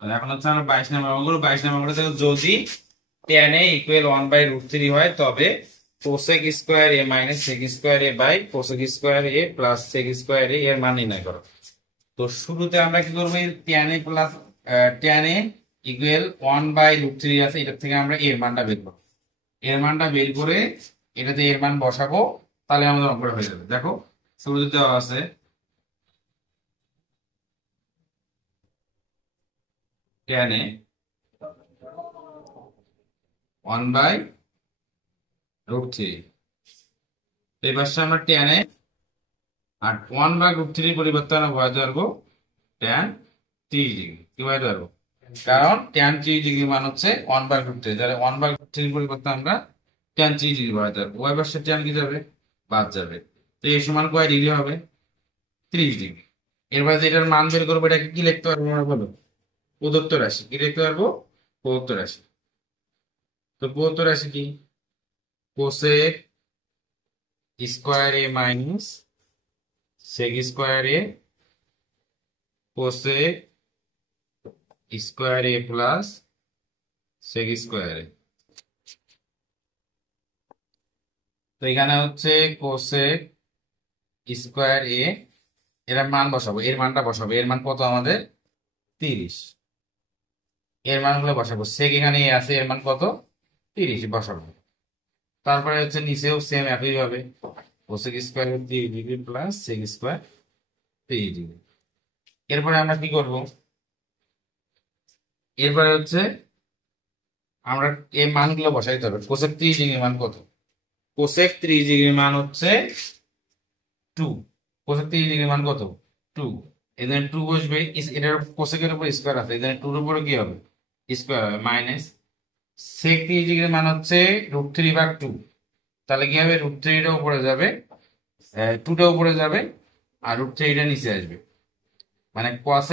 এখন হচ্ছে আমরা 22 নম্বর অঙ্ক করব। 22 নম্বর যদি tan a ইকুয়াল 1/√3 হয় তবে cosec square a minus sec square a by cosec square a plus sec square a এর মান নির্ণয় করো। তো শুরুতে আমরা কি করবো, tan a plus tan a equal 1/√3 আছে, এটা থেকে আমরা এর মানটা বের করবো। এর মানটা বের করে এটাতে এর মান বসাবো, তাহলে আমাদের অঙ্কটা হয়ে যাবে। দেখো শুরুতে দেওয়া আছে tan a 1/√3, এই পাশে আমরা tan a আর 1/√3 পরিবর্তে আমরা বসাতে পারবো tan 30 কি বসাতে পারবো, কারণ tan 30 মান হচ্ছে 1/√3, তাহলে 1/√3 পরিবর্তে আমরা tan 30 বসাতে পারবো। ওই পাশে tan কি যাবে, বাদ যাবে। তো এই সমান কয় ডিগ্রি হবে, 30 ডিগ্রি। এরপরে যে এটার মান বের করবো, এটাকে কি লিখতে পারবো আমরা বলো, প্রদত্ত রাশি। কি লিখতে পারবো, প্রদত্ত রাশি। তো প্রদত্ত রাশি কি, cosec square A minus sec square A cosec square A plus sec square A. তো এখানে হচ্ছে কোসেক স্কয়ার এ, এর মান বসাবো, এর মানটা বসাবো। এর মান কত আমাদের 30, এর মানগুলো বসাবো। সেক এখানে এ আছে, এর মান কত 30 বসাবো। তারপরে হচ্ছে নিচেও সেম একই ভাবে cosec square 30 degree plus sec square 30 degree. এরপরে আমরা কি করব, এরপরে হচ্ছে আমরা এই মানগুলো বসাইতে হবে। কোসেক 30 ডিগ্রি মান কত, কোসেক 30 ডিগ্রি মান হচ্ছে 2। কোসেক 30 ডিগ্রি মান কত 2, এখানে 2 বসবে। এটার কোসেকের উপর স্কয়ার আছে, এখানে 2 এর উপরে কি হবে, স্কয়ার হবে। মাইনাস সেক 30 ডিগ্রি মান হচ্ছে √3/2, তাহলে কি হবে, √3টা উপরে যাবে, 2টা উপরে যাবে, আর √3টা নিচে আসবে। মানে cos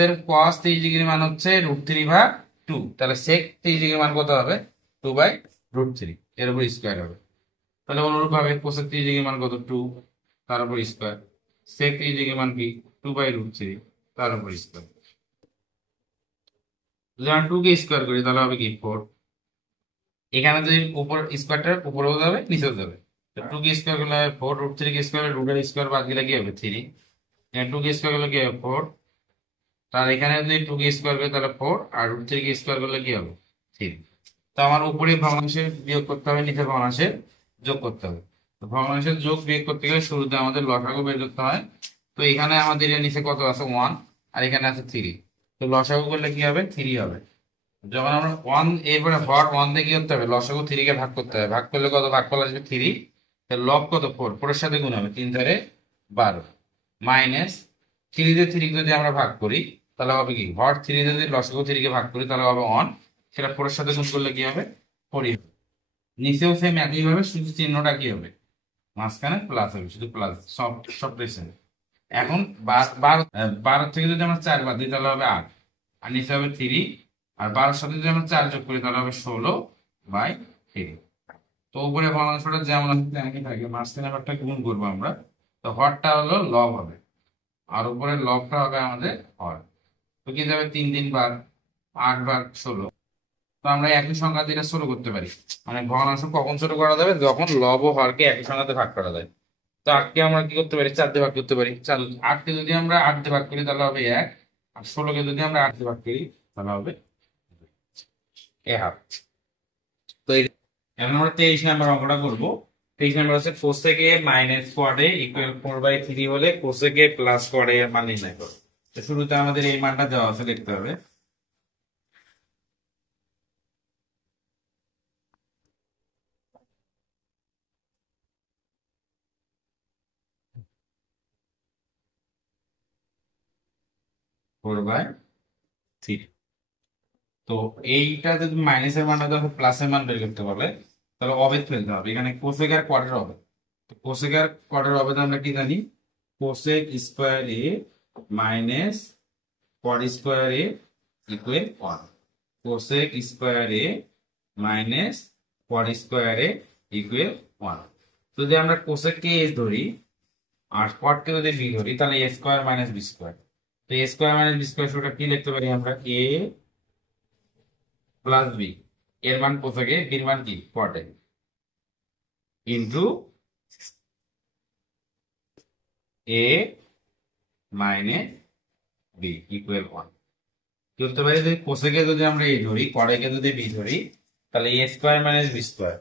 30 ডিগ্রি মান হচ্ছে √3/2, তাহলে sec 30 ডিগ্রি মান কত হবে, 2/√3, এর উপর স্কয়ার হবে। তাহলে অনুরূপ ভাবে cosec 30 ডিগ্রি মান কত 2, তার উপর স্কয়ার। sec 30 ডিগ্রি মান কি 2/√3, তার উপর স্কয়ার। যদি আমরা 2 কে স্কয়ার করি তাহলে হবে কি 4। এখানে যদি উপর স্কয়ারটা উপরেও যাবে নিচেও যাবে, তো 2 কে স্কয়ার করলে 4, √3 কে স্কয়ার রুটের স্কয়ার বাদ দিলে কি হবে 3, এখানে 2 কে স্কয়ার করলে কি হবে 4, তার এখানে যদি 2 কে স্কয়ার করি তাহলে 4, আর √3 কে স্কয়ার করলে কি হবে 3। তো আমার উপরে ভগ্নাংশে বিয়োগ করতে হবে, নিচে ভগ্নাংশে যোগ করতে হবে। তো ভগ্নাংশের যোগ বিয়োগ করতে গেলে শুরুতে আমাদের লসাগু বের করতে হয়। তো এখানে আমাদের এর নিচে কত আছে 1, আর এখানে আছে 3, তো লসাগু করলে কি হবে 3 হবে। যখন আমরা 1 এরপরে হর 1 দিয়ে কি করতে হবে, লসাগু 3 কে ভাগ করতে হবে। ভাগ করলে কত, ভাগ করলে আসবে 3, লব কত 4, 4 এর সাথে গুণ হবে, 3 4 12, মাইনাস 3 দিয়ে 3 যদি আমরা ভাগ করি তাহলে হবে কি, হর 3 যদি লসাগু 3 কে ভাগ করি তাহলে হবে 1, সেটা 4 এর সাথে গুণ করলে কি হবে 4 হবে। নিচেও সেম একই ভাবে, শুধু চিহ্নটা কি হবে, মাঝখানে প্লাস হবে, শুধু প্লাস, সব সব সেম। এখন 12 থেকে যদি আমরা 4 বাদ দিই তাহলে হবে 8, আর নিচে হবে 3, আর 12 সাথে যদি আমরা 4 যোগ করি তাহলে হবে 16/3। তো উপরে ভগ্নাংশটা যেমন আছে তেমনই থাকে, মাঝখানে একটা গুণ করবো আমরা। তো হরটা হলো লব হবে, আর উপরে লবটা হবে আমাদের হর। তো কি যাবে 3 3 বার, 8/16। তো আমরা একই সংখ্যা দিয়ে এটা ছোট করতে পারি। মানে ভগ্নাংশ কখন ছোট করা যাবে, যখন লব ও হরকে একই সংখ্যাতে ভাগ করা যায়। তো 8কে আমরা কি করতে পারি, 4 দিয়ে ভাগ করতে পারি। 8কে যদি আমরা 8 দিয়ে ভাগ করি তাহলে হবে 1, আর 16কে যদি আমরা 8 দিয়ে ভাগ করি তাহলে হবে এ হাফ। তো এখন আমরা 23 নম্বর অঙ্কটা করবো। 23 নম্বর হচ্ছে কোসেক এ মাইনাস কোয়াড এ ইকুয়াল 4/3 হলে কোসেক এ প্লাস কোয়াড এর মান নির্ণয় করো। তো শুরুতে আমাদের এই মানটা দেওয়া আছে, লিখতে হবে 4/3। তো এইটা যদি মাইনাসের মানটা যখন প্লাসের মান বের করতে বলে তাহলে অবেদ ফেলতে হবে। এখানে কোসেক আর কোয়াডের অবেদ। তো কোসেক আর কোয়াডের অবেদ আমরা কি জানি, কোসেক স্কোয়ার এ মাইনাস কোয়াড স্কোয়ার এ ইকুয়াল 1, কোসেক স্কোয়ার এ মাইনাস কোয়াড স্কোয়ার এ ইকুয়াল 1। যদি আমরা কোসেক কে এ ধরি আর কোয়াড কে যদি বি ধরি তাহলে এ স্কোয়ার মাইনাস বি স্কোয়ার। তো এ স্কোয়ার মাইনাস বি স্কোয়ার সূত্রটা কি লিখতে পারি আমরা, এ প্লাস বি, এর মান কোসেকে, বির মান কি কটে, ইন্টু এ মাইনাস বি ইকুয়াল 1। তুলতে পারি যদি কোসেকে যদি আমরা এ ধরি, কটেকে যদি বি ধরি, তাহলে এ স্কোয়ার মাইনাস বি স্কোয়ার,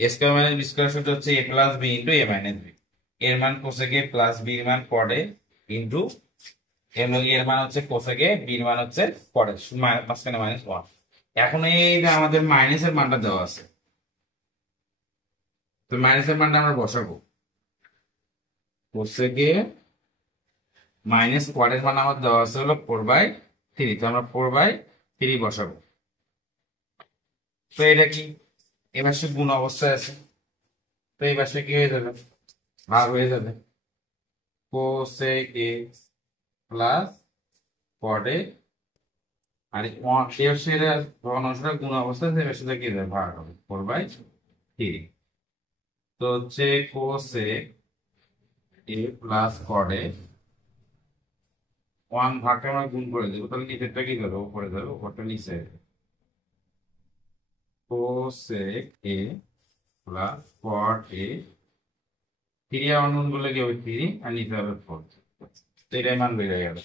এ স্কোয়ার মাইনাস বি স্কোয়ার সূত্র হচ্ছে এ প্লাস বি ইন্টু এ মাইনাস বি। এর মান কোসেকে প্লাস বি এর মান কটে ইন্টু এর মান হচ্ছে কোসেকে, বির মান হচ্ছে কটে, মাঝখানে মাইনাস 1। এখন এই যে আমাদের মাইনাসের মানটা দেওয়া আছে, তো মাইনাসের মানটা আমরা বসাবো। কোসেকে মাইনাস কোয়ারের মান আমার দেওয়া আছে হলো 4/3, তো আমরা 4/3 বসাবো। তো এটা কি এবার সে গুণ অবস্থায় আছে, তো এই পাশে কি হয়ে যাবে, ভাগ হয়ে যাবে। কোসেক এ প্লাস কট এ, আর যখন অংশটা গুণ অবস্থায় আছে এবার সাথে কি যাবে, ভাগ হবে 4/3। তো হচ্ছে কোসেক এ প্লাস কট এ, 1 ভাগটা আমরা গুণ করে দেবো, তাহলে নিচেরটা কি যাবে, উপরে যাবে, উপরটা নিচে। কোসেক এ প্লাস কট এ, 3 আর 1 গুণ করলে কি হবে 3, আর নিচে হবে 4, তো এটাই মান বেড়ে গেল।